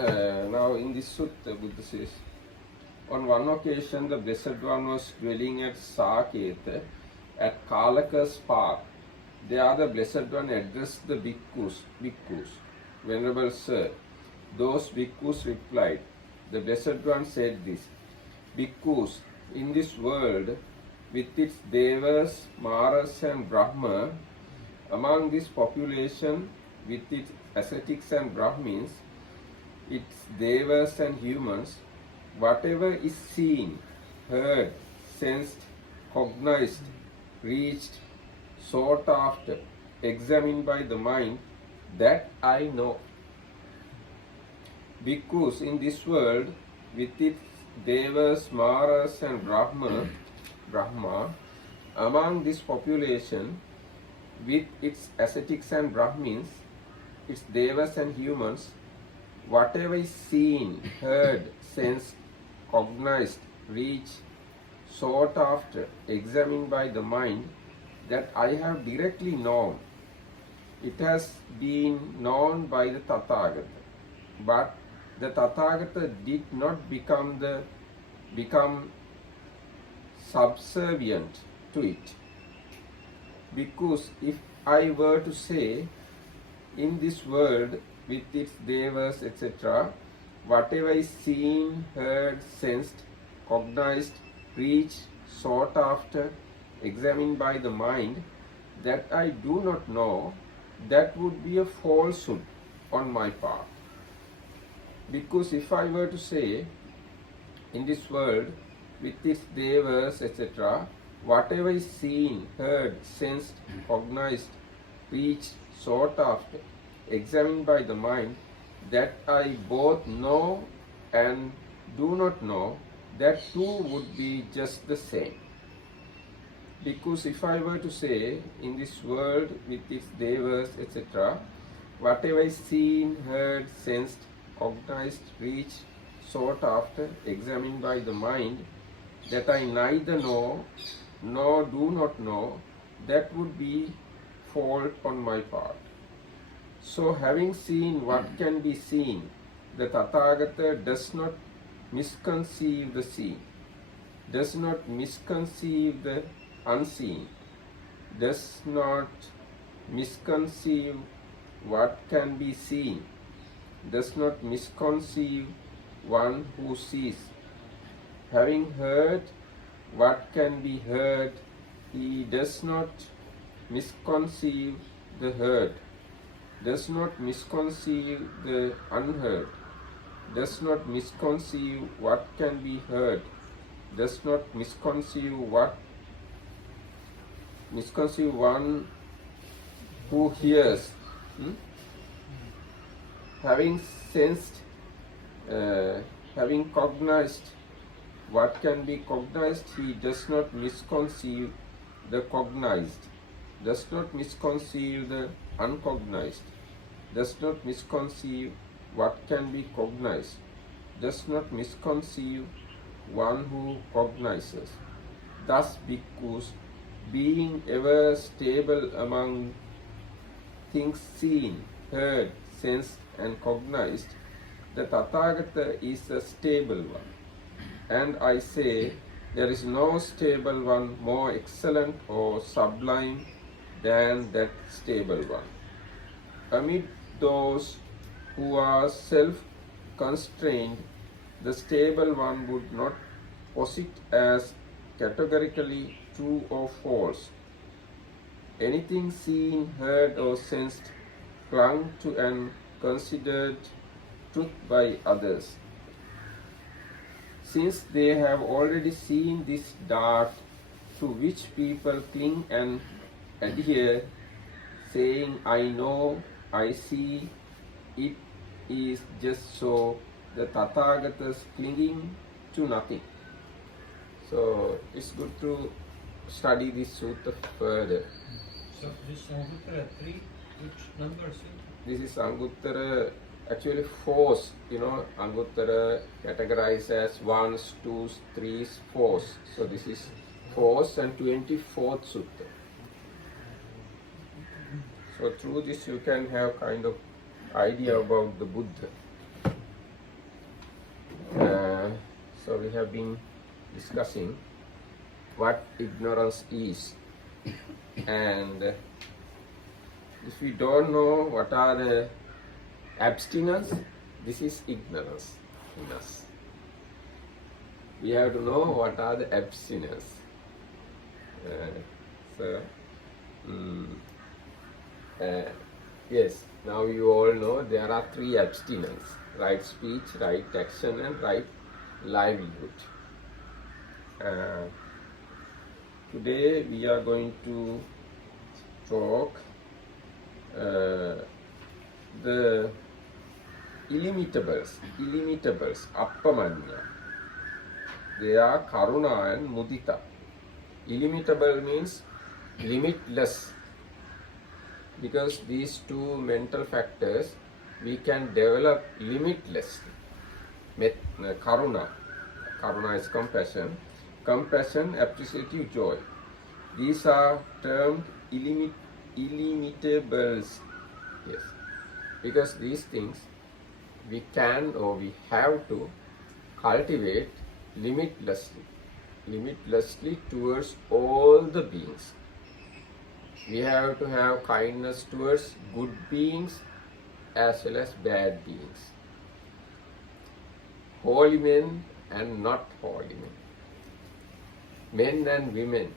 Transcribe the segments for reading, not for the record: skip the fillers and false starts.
Now in this sutta, Buddha says, on one occasion the Blessed One was dwelling at Saketa at Kalaka's park. There the Blessed One addressed the bhikkhus, Venerable Sir. Those bhikkhus replied. The Blessed One said this, Bhikkhus, in this world, with its devas, maras and brahma, among this population, with its ascetics and brahmins, its devas and humans, whatever is seen, heard, sensed, cognized, reached, sought after, examined by the mind, that I know. Bhikkhus, in this world, with its devas, maras and Brahma, among this population, with its ascetics and brahmins, its devas and humans, whatever is seen, heard, sensed, cognized, reached, sought after, examined by the mind, that I have directly known. It has been known by the Tathagata, but the Tathagata did not become subservient to it. Because if I were to say, in this world, with its devas, etc., whatever is seen, heard, sensed, cognized, reached, sought after, examined by the mind, that I do not know, that would be a falsehood on my part. Because if I were to say, in this world, with its devas, etc., whatever is seen, heard, sensed, cognized, reached, sought after, examined by the mind, that I both know and do not know, that too would be just the same. Because if I were to say, in this world, with its devas, etc., whatever is seen, heard, sensed, cognized, reached, sought after, examined by the mind, that I neither know nor do not know, that would be fault on my part. So having seen what can be seen, the Tathagata does not misconceive the seen, does not misconceive the unseen, does not misconceive what can be seen, does not misconceive one who sees. Having heard what can be heard, he does not misconceive the heard, does not misconceive the unheard, does not misconceive what can be heard, does not misconceive one who hears. Having sensed, having cognized what can be cognized, he does not misconceive the cognized, does not misconceive the uncognized, does not misconceive what can be cognized, does not misconceive one who cognizes. Thus, bhikkhus, being ever stable among things seen, heard, sensed, and cognized, the Tathagata is a stable one. And I say, there is no stable one more excellent or sublime than that stable one. Amid those who are self-constrained, the stable one would not posit as categorically true or false. Anything seen, heard, or sensed clung to and considered truth by others. Since they have already seen this dart to which people cling and adhere, saying, I know, I see, it is just so, the Tathagatas clinging to nothing. So it's good to study this sutta further. So this Anguttara 3, which numbers? This is Anguttara, actually fours, Anguttara categorized as ones, twos, threes, fours. So this is fourth and 24th sutta. So through this you can have kind of idea about the Buddha. So we have been discussing what ignorance is, and if we don't know what are the abstinence, this is ignorance in us. We have to know what are the abstinence. So, yes, now you all know there are three abstinence: right speech, right action, and right livelihood. Today we are going to talk the illimitables, appamanya. They are karuna and mudita. Illimitable means limitless, because these two mental factors we can develop limitlessly. Karuna is compassion, appreciative joy. These are termed illimitables. Yes, because these things we can or we have to cultivate limitlessly towards all the beings. We have to have kindness towards good beings as well as bad beings, holy men and not holy men and women,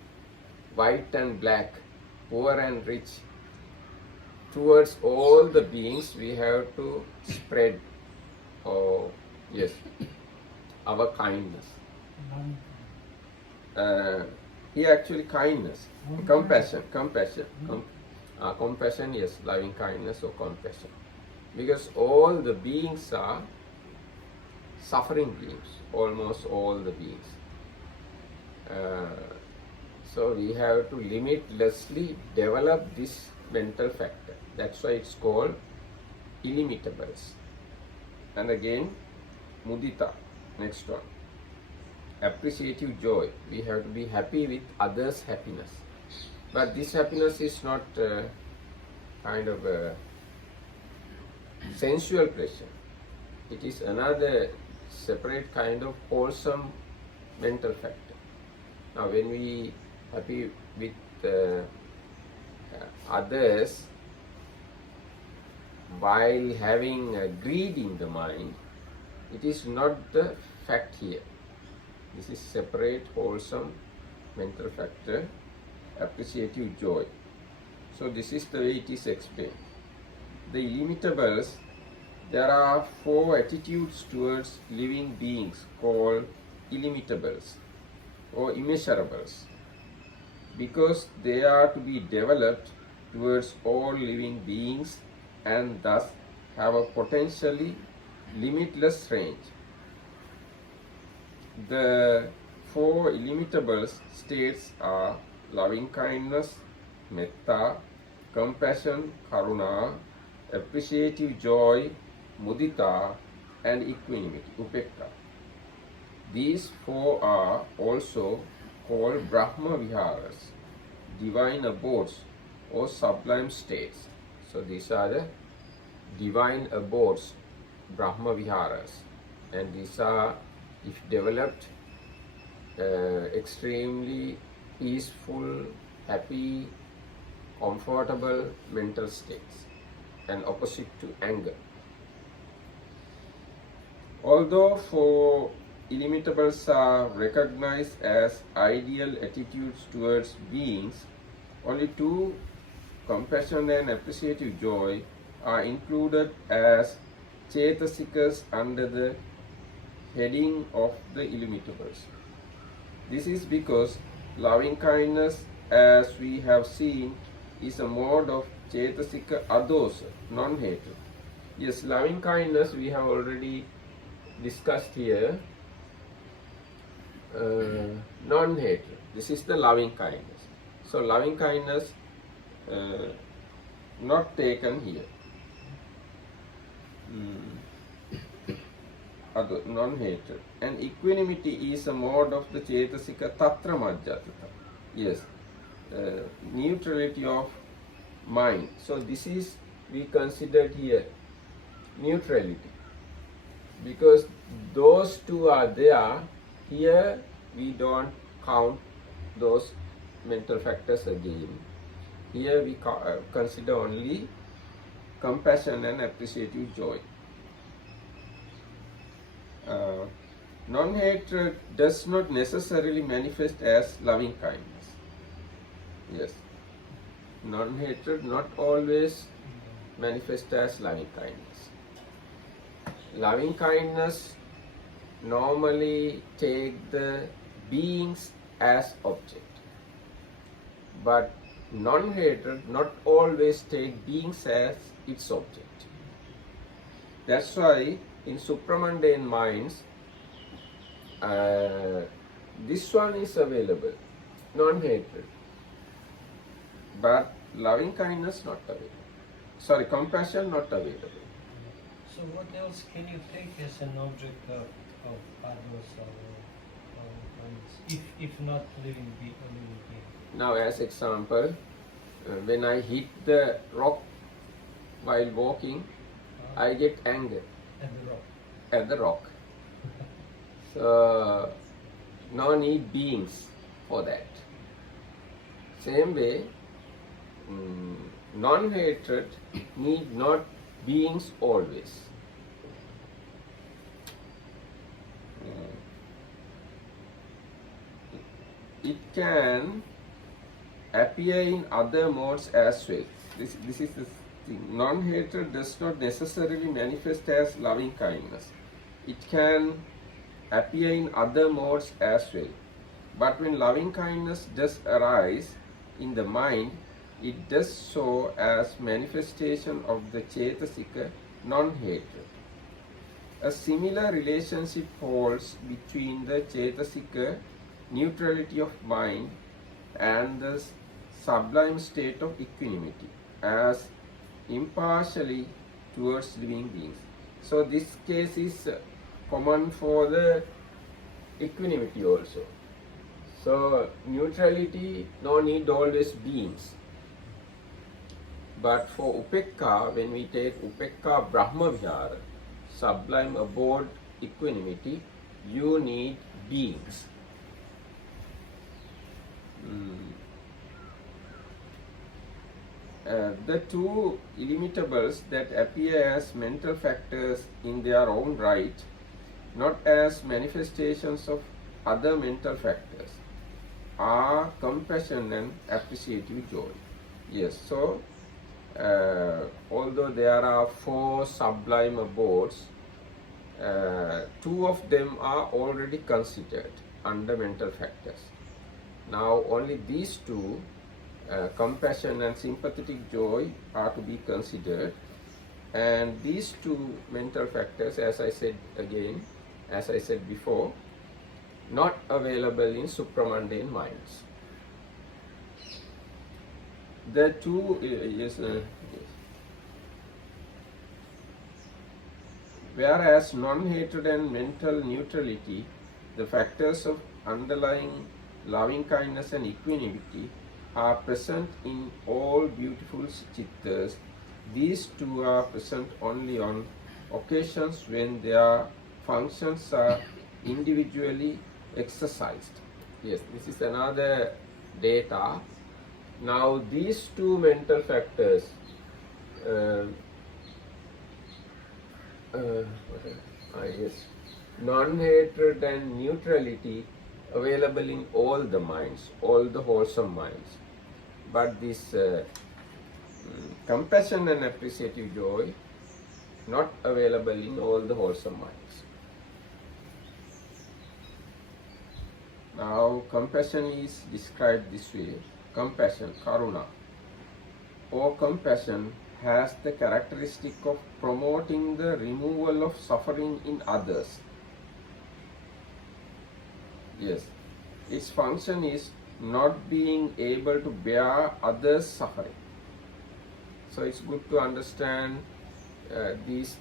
white and black, poor and rich. Towards all the beings we have to spread our kindness. Here actually kindness, compassion, yes, loving kindness or compassion, because all the beings are suffering beings, almost all the beings. So we have to limitlessly develop this mental factor. That's why it's called illimitables. And again, mudita, next one. Appreciative joy. We have to be happy with others' happiness. But this happiness is not kind of a sensual pleasure. It is another separate kind of wholesome mental factor. Now when we happy with others while having greed in the mind, it is not the fact here. This is separate wholesome mental factor, appreciative joy. So this is the way it is explained. The illimitables, there are 4 attitudes towards living beings called illimitables or immeasurables, because they are to be developed towards all living beings and thus have a potentially limitless range. The 4 illimitables states are loving kindness, metta, compassion, karuna, appreciative joy, mudita, and equanimity, upekka. These 4 are also called Brahma Viharas, divine abodes or sublime states. So these are the divine abodes, Brahma Viharas, and these are, if developed, extremely peaceful, happy, comfortable mental states, and opposite to anger. Although 4 illimitables are recognized as ideal attitudes towards beings, only 2, compassion and appreciative joy, are included as chetasikas under the heading of the illimitables. This is because loving kindness, as we have seen, is a mode of chetasika adosa, non-hatred. Yes, loving kindness we have already discussed here. Non-hatred. This is the loving kindness. So loving kindness not taken here. Non-hatred. And equanimity is a mode of the chetasika tatra majjatata. Yes, neutrality of mind. So this is we considered here neutrality, because those two are there Here we don't count those mental factors again. Here we consider only compassion and appreciative joy. Non-hatred does not necessarily manifest as loving kindness. Yes. Non-hatred not always manifest as loving kindness. Loving kindness normally take the beings as object. But non-hatred not always take beings as its object. That's why in supramundane minds, this one is available, non-hatred. But loving kindness not available. Sorry, compassion not available. So what else can you take as an object of others or if not living being? Now as example, when I hit the rock while walking, I get anger And the rock. at the rock. So no need beings for that. Same way, non-hatred need not beings always. It can appear in other modes as well. This is the thing. Non-hatred does not necessarily manifest as loving kindness. It can appear in other modes as well. But when loving kindness does arise in the mind, it does so as manifestation of the Cetasika non-hatred. A similar relationship holds between the Cetasika neutrality of mind and the sublime state of equanimity as impartially towards living beings. So this case is common for the equanimity also. So neutrality no need always beings. But for Upekka, when we take Upekka Brahma Vihara, sublime abode equanimity, you need beings. The two illimitables that appear as mental factors in their own right, not as manifestations of other mental factors, are compassion and appreciative joy. Yes, so although there are 4 sublime abodes, 2 of them are already considered under mental factors. Now only these 2, compassion and sympathetic joy, are to be considered, and these 2 mental factors, as I said before, not available in supramundane minds. The 2 yes. Whereas non-hatred and mental neutrality, the factors of underlying loving kindness and equanimity, are present in all beautiful chittas, these 2 are present only on occasions when their functions are individually exercised. Yes, this is another data. Now these 2 mental factors, non-hatred and neutrality, available in all the minds, all the wholesome minds. But this compassion and appreciative joy, not available in all the wholesome minds. Now compassion is described this way. Compassion, karuna, or compassion has the characteristic of promoting the removal of suffering in others. Yes, its function is not being able to bear others' suffering. So it's good to understand these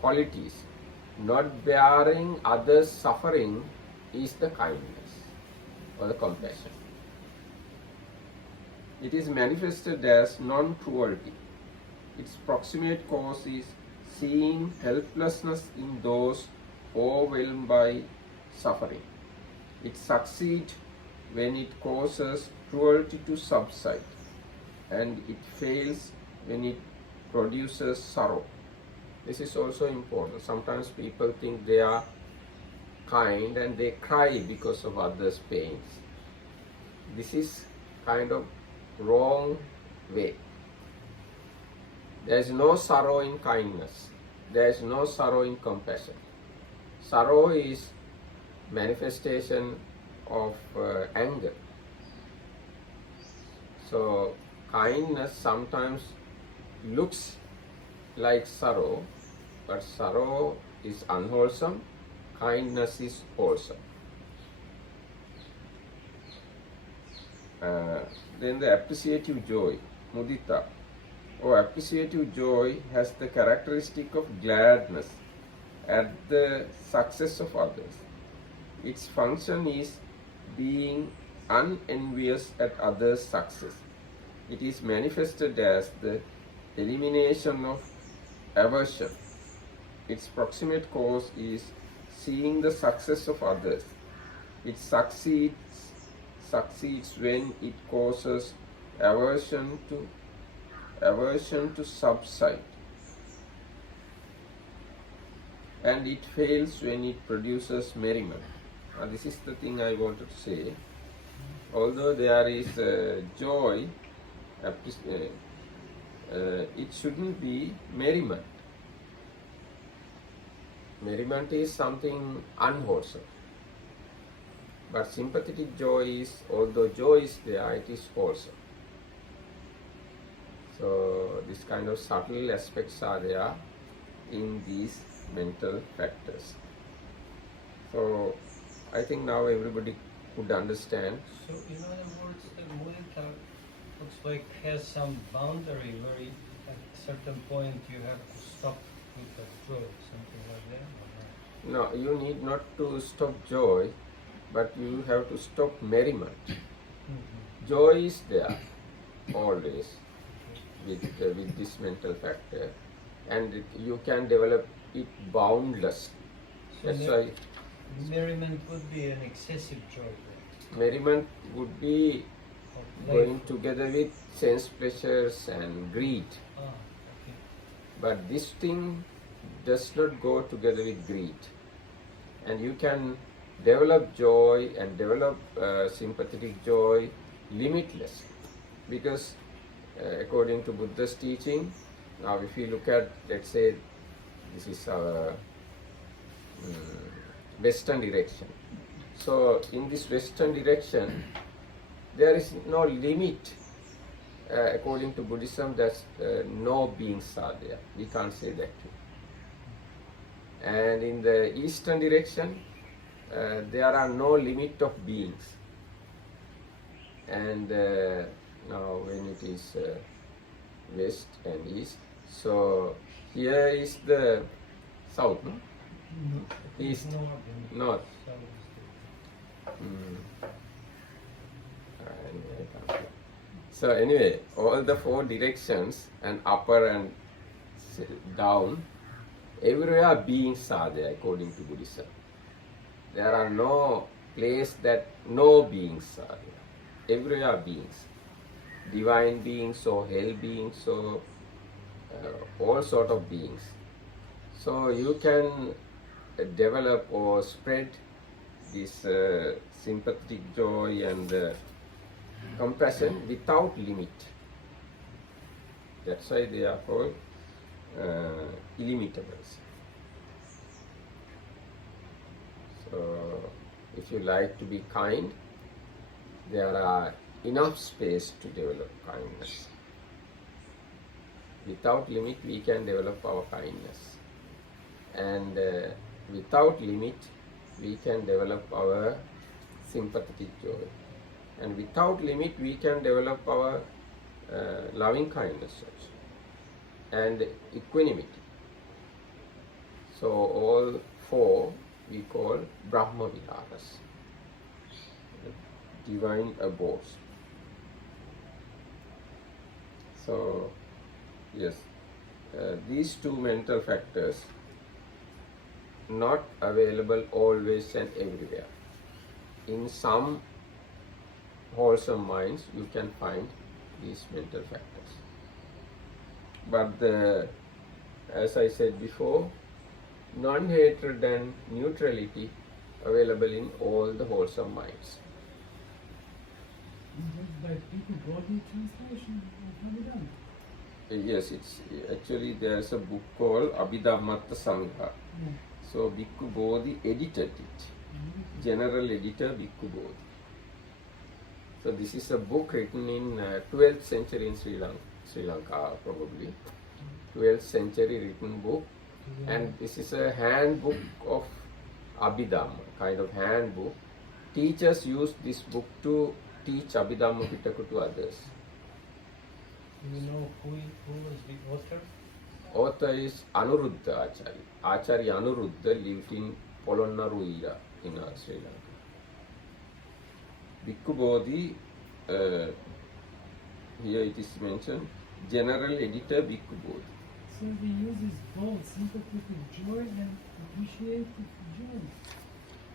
qualities. Not bearing others' suffering is the kindness or the compassion. It is manifested as non-cruelty. Its proximate cause is seeing helplessness in those overwhelmed by suffering. It succeeds when it causes cruelty to subside, and it fails when it produces sorrow. This is also important. Sometimes people think they are kind and they cry because of others' pains. This is kind of wrong way. There is no sorrow in kindness. There is no sorrow in compassion. Sorrow is manifestation of anger. So kindness sometimes looks like sorrow, but sorrow is unwholesome, kindness is wholesome. Then the appreciative joy, mudita, or appreciative joy has the characteristic of gladness at the success of others. Its function is being unenvious at others' success. It is manifested as the elimination of aversion. Its proximate cause is seeing the success of others. It succeeds when it causes aversion to subside, and it fails when it produces merriment. This is the thing I wanted to say. Although there is joy, it shouldn't be merriment. Merriment is something unwholesome. But sympathetic joy is, although joy is there, it is wholesome. So this kind of subtle aspects are there in these mental factors. So I think now everybody could understand. So in other words, the mudita looks like has some boundary where at a certain point you have to stop with the joy, something like that? No, you need not to stop joy, but you have to stop merriment. Mm-hmm. Joy is there always with this mental factor, and you can develop it boundless. So That's why merriment would be an excessive joy. Then. merriment would be Of going life. together with sense pleasures and greed. Okay. But this thing does not go together with greed. And you can develop joy and develop sympathetic joy limitless. Because according to Buddha's teaching, now if you look at, let's say, this is our western direction. So in this western direction, there is no limit. According to Buddhism, there's no beings are there. We can't say that too. And in the eastern direction, there are no limit of beings. And now when it is west and east, so here is the south, no? East, north. So anyway, all the four directions and upper and down, everywhere beings are there according to Buddhism. There are no place that no beings are there. Everywhere beings, divine beings or hell beings or all sort of beings. So you can develop or spread this sympathetic joy and compassion without limit. That's why they are called illimitables. So if you like to be kind, there are enough space to develop kindness. Without limit we can develop our kindness, and without limit we can develop our sympathetic joy, and without limit we can develop our loving kindness also, and equanimity. So all four we call Brahma Viharas, divine abodes. So yes, these two mental factors not available always and everywhere. In some wholesome minds, you can find these mental factors. But as I said before, non-hatred and neutrality available in all the wholesome minds. By Bhikkhu Bodhi translation of Abhidhamma. Yes, it's actually there's a book called Abhidhammatta Sangha. Yeah. So Bhikkhu Bodhi edited it. General editor Bhikkhu Bodhi. So this is a book written in 12th century in Sri Lanka probably. 12th century written book, and this is a handbook of Abhidhamma, kind of handbook. Teachers use this book to teach Abhidhamma Pitaka to others. Do you know who was the author? Author is Anuruddha Acharya. Acharya Anuruddha lived in Polonnaruira in Sri Lanka. Bhikkhu Bodhi, here it is mentioned, General Editor Bhikkhu Bodhi. So he uses both sympathetic joy and appreciative joy.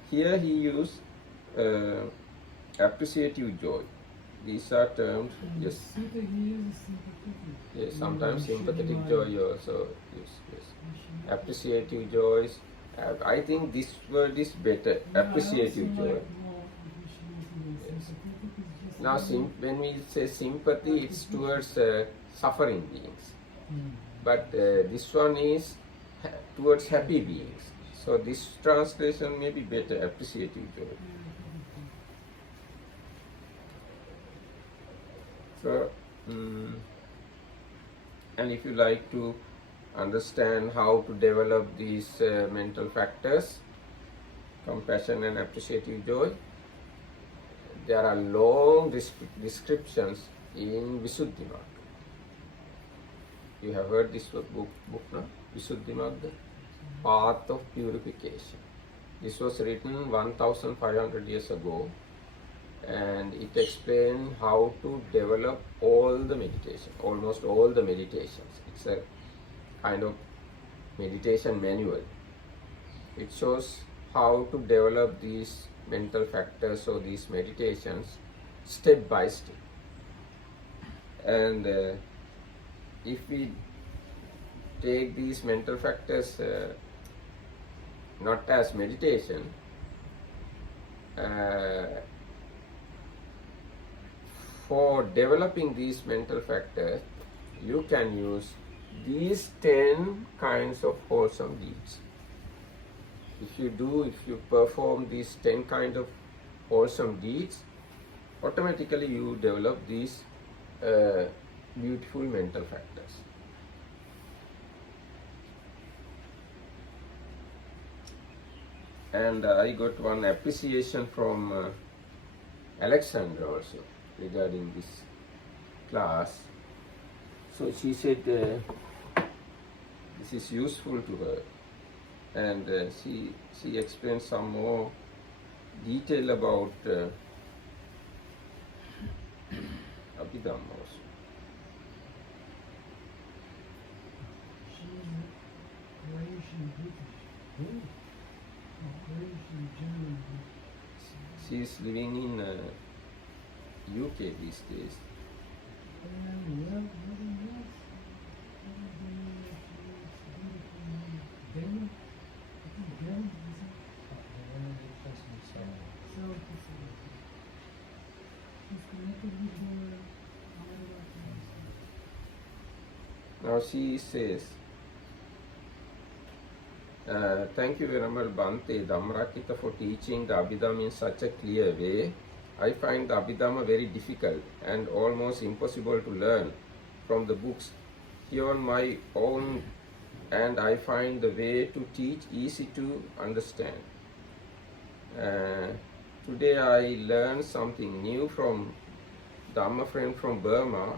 Here he used appreciative joy. These are termed, And yes, Sutta he uses sympathetic. yes, sometimes sympathetic Vishudimaya. joy also, yes. Vishudimaya. Appreciative joys. I think this word is better, Yeah, appreciative I also joy. like more appreciative. Yes. Sympathetic is just Now, another- when we say sympathy, it's towards suffering beings. But this one is towards happy beings. So this translation may be better, appreciative joy. So, and if you like to understand how to develop these mental factors, compassion and appreciative joy, there are long descriptions in Visuddhimagga. You have heard this book no? Visuddhimagga, Path of Purification. This was written 1500 years ago, and it explains how to develop all the meditation, almost all the meditations. It's a kind of meditation manual. It shows how to develop these mental factors or these meditations step by step. And if we take these mental factors not as meditation, for developing these mental factors, you can use these 10 kinds of wholesome deeds. If you perform these 10 kinds of wholesome deeds, automatically you develop these beautiful mental factors. And I got one appreciation from Alexandra also regarding this class. So she said this is useful to her, and she explained some more detail about Abhidhamma also. She is a Croatian British. Really? Croatian German British. She is living in UK these days. Well, nothing else. Devon? I think Devon is it? So she's connected with the Now she says, thank you very much, Bhante Dhammarakkhita, for teaching the Abhidhamma in such a clear way. I find the Abhidhamma very difficult and almost impossible to learn from the books here on my own, and I find the way to teach easy to understand. Today I learned something new from Dhamma friend from Burma.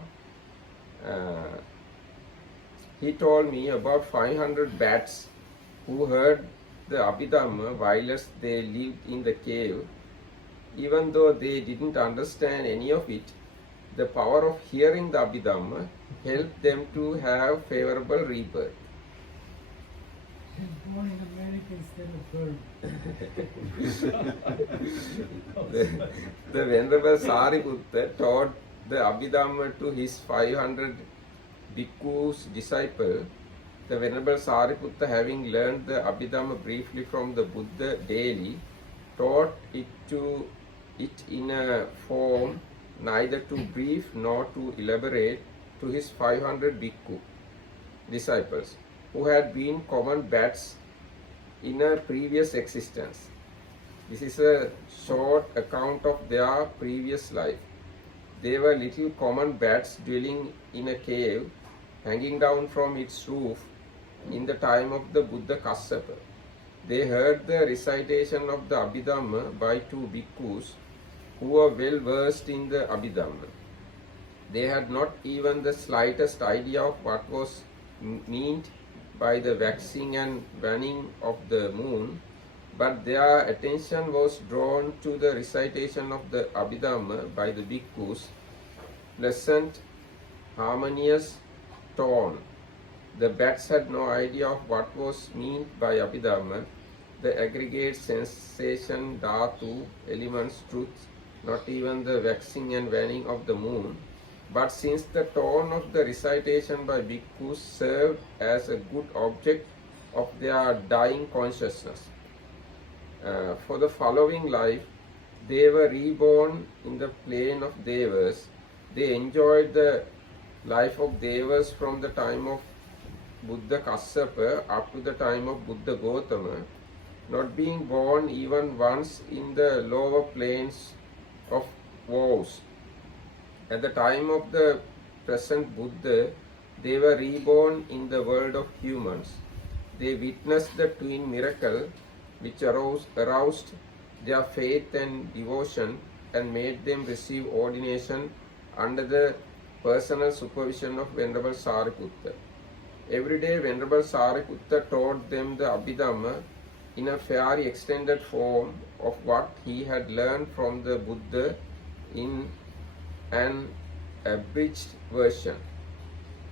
He told me about 500 bats who heard the Abhidhamma whilst they lived in the cave. Even though they didn't understand any of it, the power of hearing the Abhidhamma helped them to have favorable rebirth. born in America instead of Burma. The Venerable Sariputta taught the Abhidhamma to his 500 bhikkhus disciple. The Venerable Sariputta, having learned the Abhidhamma briefly from the Buddha daily, taught it in a form neither too brief nor too elaborate to his 500 bhikkhu disciples, who had been common bats in a previous existence. This is a short account of their previous life. They were little common bats dwelling in a cave, hanging down from its roof in the time of the Buddha Kassapa. They heard the recitation of the Abhidhamma by two bhikkhus who were well versed in the Abhidhamma. They had not even the slightest idea of what was meant by the waxing and waning of the moon, but their attention was drawn to the recitation of the Abhidhamma by the bhikkhus, pleasant, harmonious tone. The bats had no idea of what was meant by Abhidhamma, the aggregate sensation, dhatu, elements, truths, not even the waxing and waning of the moon. But since the tone of the recitation by bhikkhus served as a good object of their dying consciousness, for the following life, they were reborn in the plane of Devas. They enjoyed the life of Devas from the time of Buddha Kassapa up to the time of Buddha Gautama, not being born even once in the lower planes of vows. At the time of the present Buddha, they were reborn in the world of humans. They witnessed the twin miracle which aroused their faith and devotion and made them receive ordination under the personal supervision of Venerable Sariputta. Every day Venerable Sariputta taught them the Abhidhamma in a fairly extended form of what he had learned from the Buddha in an abridged version.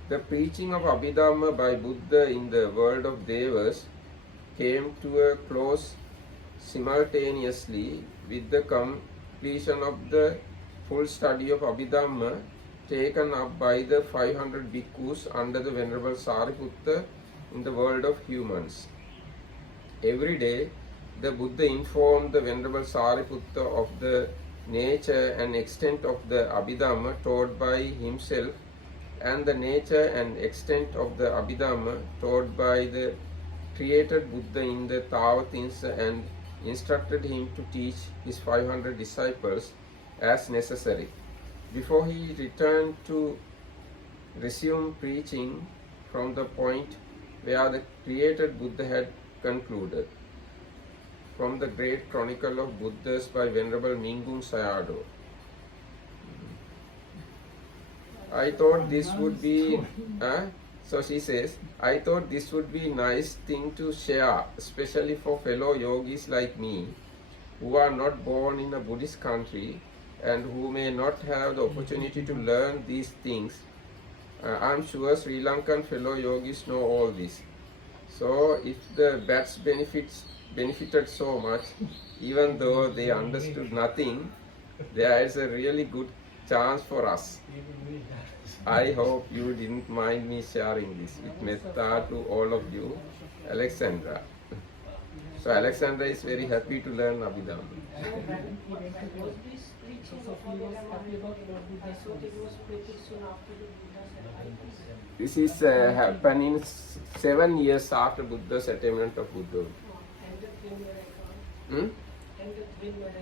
The preaching of Abhidhamma by Buddha in the world of Devas came to a close simultaneously with the completion of the full study of Abhidhamma taken up by the 500 bhikkhus under the Venerable Sariputta in the world of humans. Every day, the Buddha informed the Venerable Sariputta of the nature and extent of the Abhidhamma taught by himself and the nature and extent of the Abhidhamma taught by the created Buddha in the Tavatinsa, and instructed him to teach his 500 disciples as necessary. Before he returned to resume preaching from the point where the created Buddha had concluded. From the Great Chronicle of Buddhas by Venerable Mingun Sayadaw. I thought this would be, so she says, I thought this would be a nice thing to share, especially for fellow yogis like me, who are not born in a Buddhist country and who may not have the opportunity to learn these things. I am sure Sri Lankan fellow yogis know all this. So if the bats benefited so much, even though they understood nothing, there is a really good chance for us. I hope you didn't mind me sharing this with metta to all of you, Alexandra. So Alexandra is very happy to learn Abhidhamma. Was this preaching of Abhidhamma? I thought it was pretty soon after the Buddha's life. This is happening 7 years after Buddha's attainment of Buddhahood. And the twin miracle. Hmm? And the twin miracle.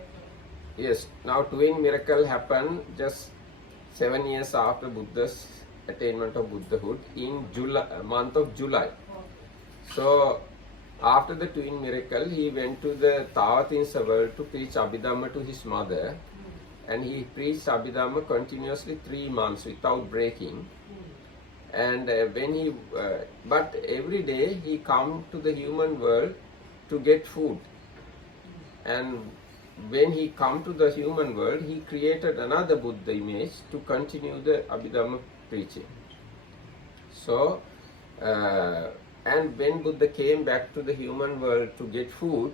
Yes, now twin miracle happened just 7 years after Buddha's attainment of Buddhahood in month of July. So after the twin miracle, he went to the Tavatinsa world to preach Abhidhamma to his mother, and he preached Abhidhamma continuously 3 months without breaking. And but every day he come to the human world to get food. And when he come to the human world, he created another Buddha image to continue the Abhidhamma preaching. So And when Buddha came back to the human world to get food,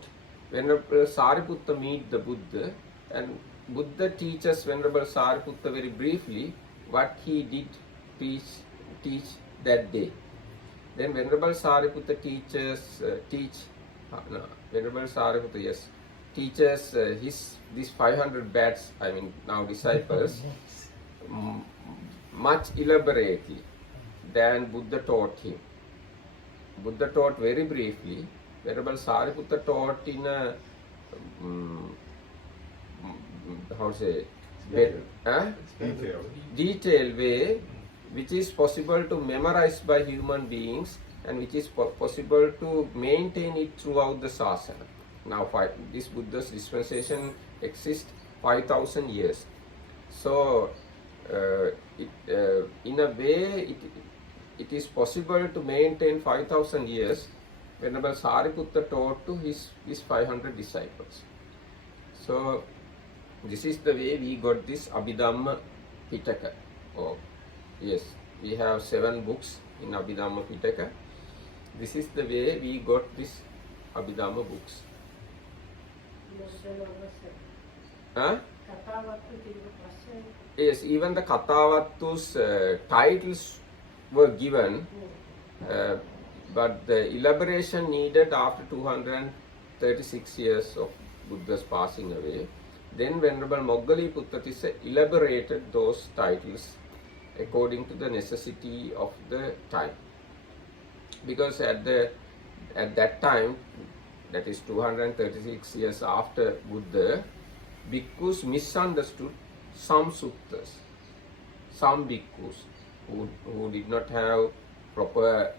Venerable Sariputta meet the Buddha, and Buddha teaches Venerable Sariputta very briefly what he did teach that day. Then Venerable Sariputta Venerable Sariputta, yes, teaches these 500 bats, now disciples, much elaborately than Buddha taught him. Buddha taught very briefly. Venerable Sariputta taught in a detailed way, which is possible to memorize by human beings and which is possible to maintain it throughout the sasana. Now, this Buddha's dispensation exists 5,000 years. So, in a way, it is possible to maintain 5,000 years. Venerable Sariputta taught to his 500 disciples. So, this is the way we got this Abhidhamma Pitaka. Oh, yes, we have 7 books in Abhidhamma Pitaka. This is the way we got this Abhidhamma books. Huh? Yes, even the Katavattu's titles were given, but the elaboration needed after 236 years of Buddha's passing away. Then Venerable Moggaliputta Tissa elaborated those titles according to the necessity of the time. Because at that time, that is 236 years after Buddha, bhikkhus misunderstood some suttas. Some bhikkhus who did not have proper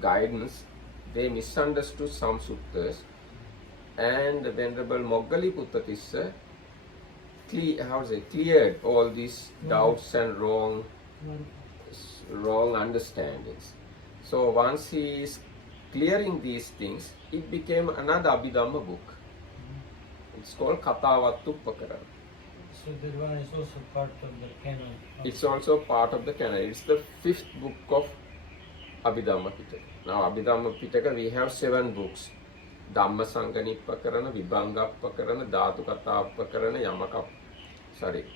guidance, they misunderstood some suttas, and the Venerable Moggaliputta Tissa cleared all these doubts and wrong understandings. So once he is clearing these things, it became another Abhidhamma book. It's called Katavattupakarana. So that one is also part of the canon. It's also part of the canon. It's the 5th book of Abhidhamma Pitaka. Now Abhidhamma Pitaka, we have 7 books. Dhamma Sanganipakarana, Vibhangapakarana, Dhatu Katapakarana,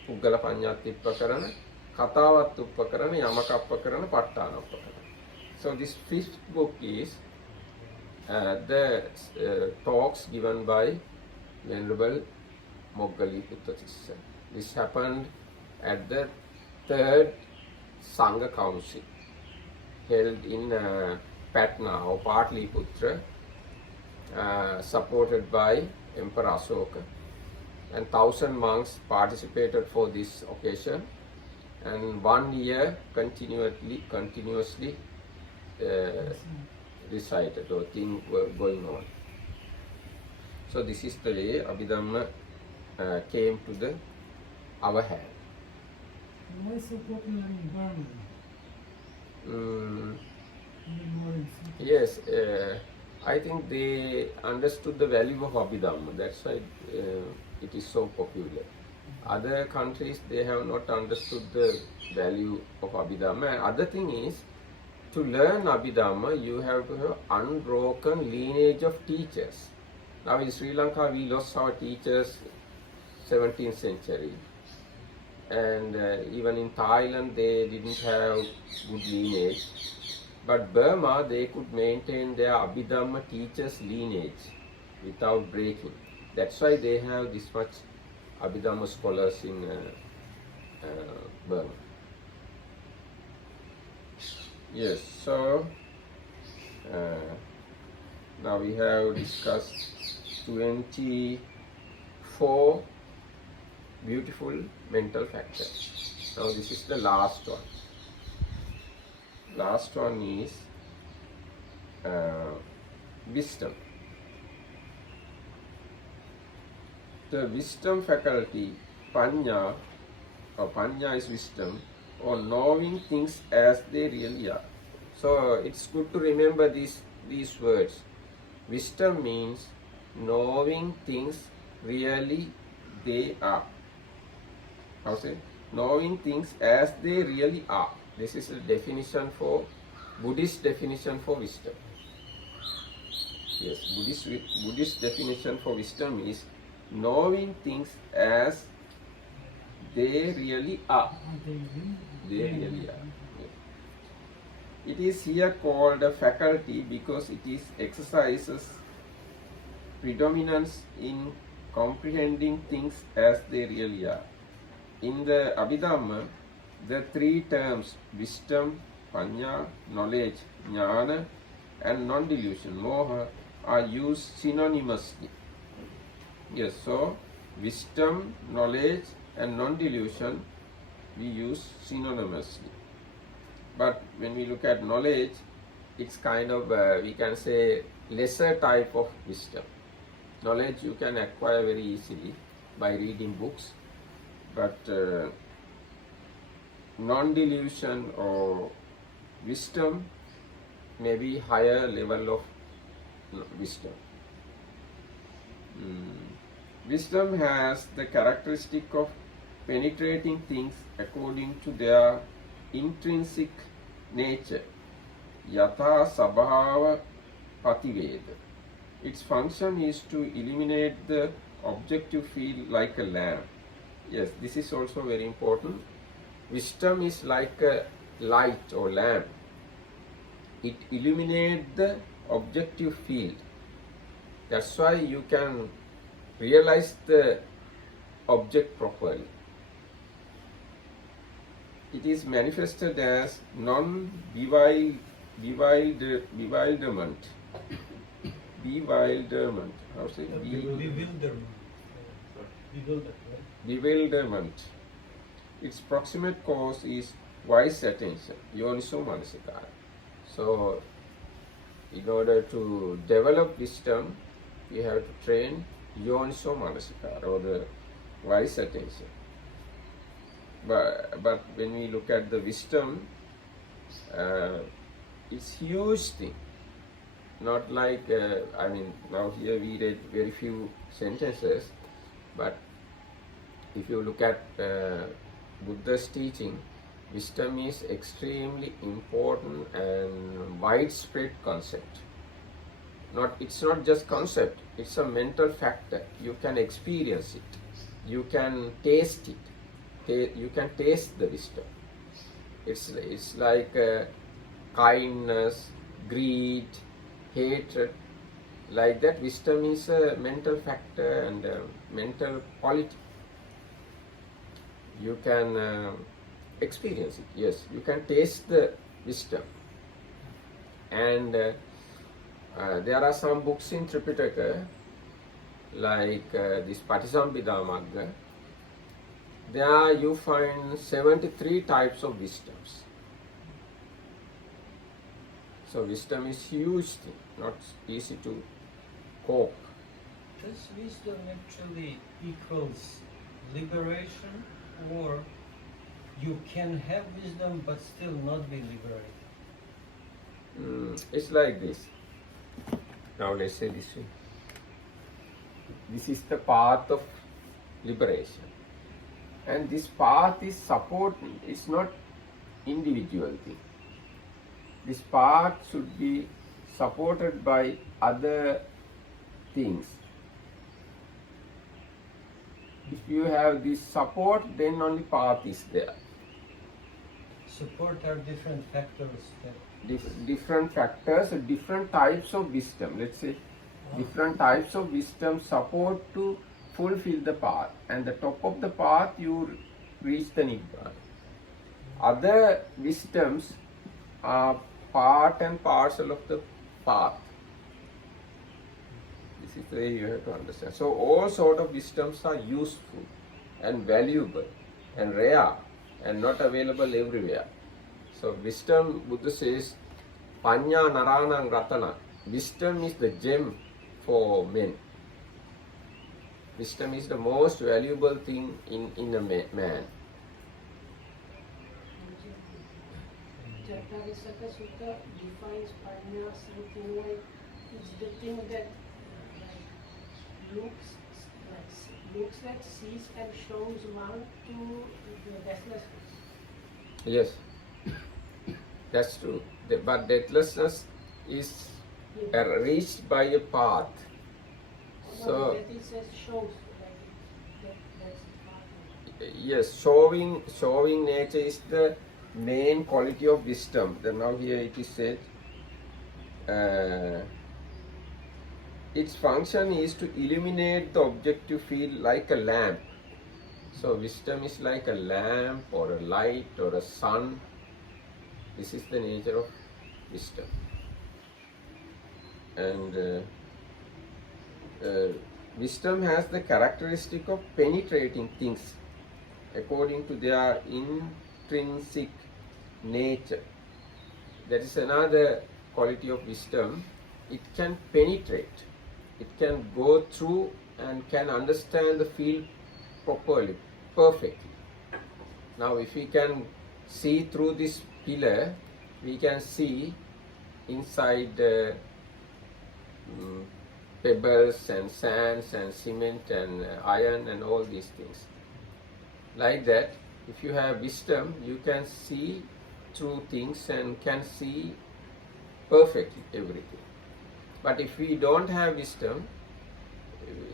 Puggala Panyatipakarana, Katavattupakarana, Yamakapakarana, Pattanapakarana. So this 5th book is the talks given by Venerable Moggaliputta Tissa. This happened at the 3rd Sangha Council held in Patna or Patliputra, supported by Emperor Asoka, and 1,000 monks participated for this occasion, and 1 year continuously recited or things were going on. So this is the way Abhidhamma came to our hand. Why so popular in Burma? Yes, I think they understood the value of Abhidhamma. That's why it is so popular. Other countries, they have not understood the value of Abhidhamma. And other thing is, to learn Abhidhamma, you have to have unbroken lineage of teachers. Now in Sri Lanka, we lost our teachers 17th century. And even in Thailand, they didn't have good lineage. But Burma, they could maintain their Abhidhamma teachers' lineage without breaking. That's why they have this much Abhidhamma scholars in Burma. Yes, so now we have discussed 24 beautiful mental factors. Now this is the last one. Last one is wisdom. The wisdom faculty, panya, or panya is wisdom, or knowing things as they really are. So it's good to remember these words. Wisdom means knowing things really they are. How say? Knowing things as they really are. This is the definition for Buddhist definition for wisdom. Yes, Buddhist definition for wisdom is knowing things as they really are. They really are. Yes. It is here called a faculty because it is exercises predominance in comprehending things as they really are. In the Abhidhamma, the three terms wisdom, panya, knowledge, jnana, and non-delusion, moha, are used synonymously. Yes, so wisdom, knowledge, and non-delusion we use synonymously. But when we look at knowledge, it's kind of, we can say, lesser type of wisdom. Knowledge you can acquire very easily by reading books, but non-delusion or wisdom may be higher level of wisdom. Wisdom has the characteristic of penetrating things according to their intrinsic nature, yatha sabhava pativeda. Its function is to eliminate the objective field like a lamp. Yes, this is also very important. Wisdom is like a light or lamp. It illuminates the objective field. That's why you can realize the object properly. It is manifested as non-bewilderment. Bewilderment. How say? Bewilderment. Bewilderment. Its proximate cause is wise attention, yoniso manasikara. So, in order to develop wisdom, we have to train yoniso manasikara or the wise attention. But when we look at the wisdom, it's huge thing. Not like, now here we read very few sentences, but if you look at Buddha's teaching, wisdom is extremely important and widespread concept. It's not just concept, it's a mental factor. You can experience it, you can taste it, you can taste the wisdom. It's like kindness, greed, hatred, like that. Wisdom is a mental factor and a mental quality. You can experience it, yes, you can taste the wisdom. And there are some books in Tripitaka, like this Patisambhida Magga. There you find 73 types of wisdoms. So wisdom is huge thing, not easy to cope. Does wisdom actually equals liberation, or you can have wisdom but still not be liberated? It's like this. Now let's say this way. This is the path of liberation. And this path is supporting, it's not individual thing. This path should be supported by other things. If you have this support, then only path is there. Support are different factors that Different factors, different types of wisdom. Let's say different types of wisdom support to fulfill the path. And the top of the path you reach the Nibbana. Other wisdoms are part and parcel of the path. This is the way you have to understand. So all sort of wisdoms are useful and valuable and rare and not available everywhere. So wisdom, Buddha says, Panya Naranang Ratana. Wisdom is the gem for men. Wisdom is the most valuable thing in a man. Jatavisaka Sutta defines panya something like it's the thing that looks like, sees and shows man to the deathlessness. Yes, that's true. But deathlessness is reached by a path. No, So that it says shows like that's part. yes, showing nature is the main quality of wisdom. Then now here it is said, its function is to illuminate the objective field like a lamp. So wisdom is like a lamp or a light or a sun. This is the nature of wisdom. And wisdom has the characteristic of penetrating things according to their intrinsic nature. That is another quality of wisdom. It can penetrate, it can go through and can understand the field properly, perfectly. Now if we can see through this pillar, we can see inside pebbles and sands and cement and iron and all these things. Like that, if you have wisdom, you can see through things and can see perfectly everything. But if we don't have wisdom,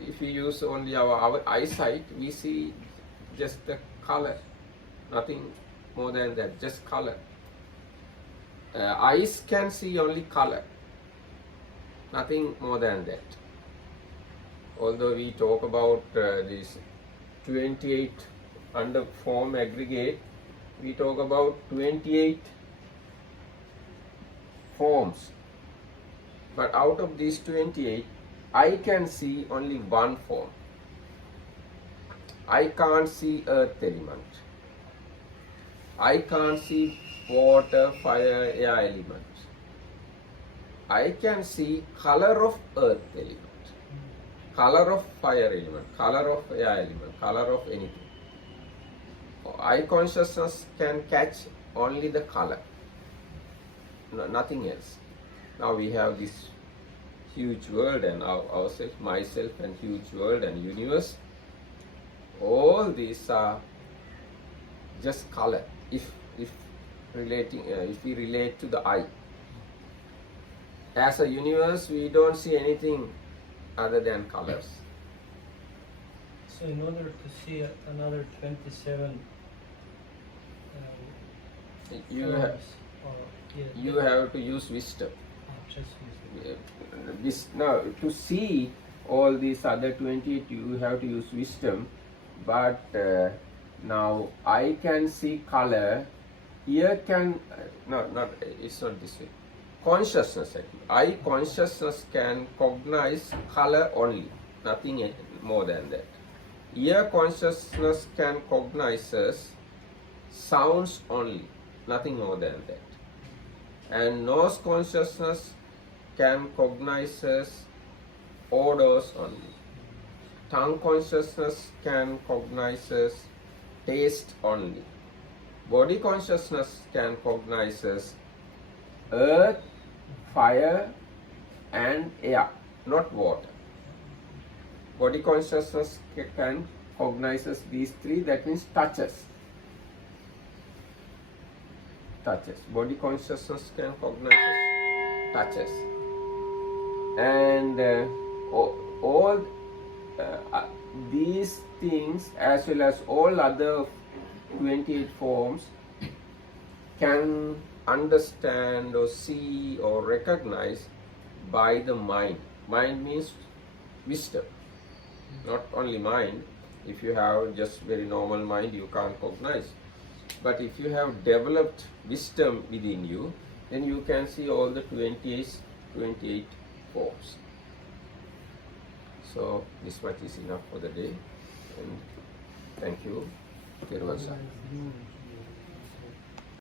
if we use only our eyesight, we see just the color, nothing more than that, just color. Eyes can see only color, nothing more than that. Although we talk about this 28 under form aggregate, we talk about 28 forms. But out of these 28, I can see only one form. I can't see earth element. I can't see water, fire, air element. I can see color of earth element, color of fire element, color of air element, color of anything. Eye consciousness can catch only the color, nothing else. Now we have this huge world and ourselves, myself and huge world and universe. All these are just color if we relate to the eye. As a universe, we don't see anything other than colors. So in order to see another 27 You forms, have you have to use wisdom. just use it. Now, to see all these other 28, you have to use wisdom. But now I can see color. Ear can it's not this way. Consciousness actually. Eye consciousness can cognize color only, nothing more than that. Ear consciousness can cognize sounds only, nothing more than that. And nose consciousness can cognize odors only. Tongue consciousness can cognize taste only. Body consciousness can cognize earth, fire and air, not water. Body consciousness can cognize these three, that means touches. Body consciousness can cognize touches. And all these things, as well as all other 28 forms, can understand or see or recognize by the mind. Mind means wisdom, not only mind. If you have just very normal mind, you can't cognize. But if you have developed wisdom within you, then you can see all the 28 forms. So this much is enough for the day, and thank you. Thiruval Sir. Otherwise, no.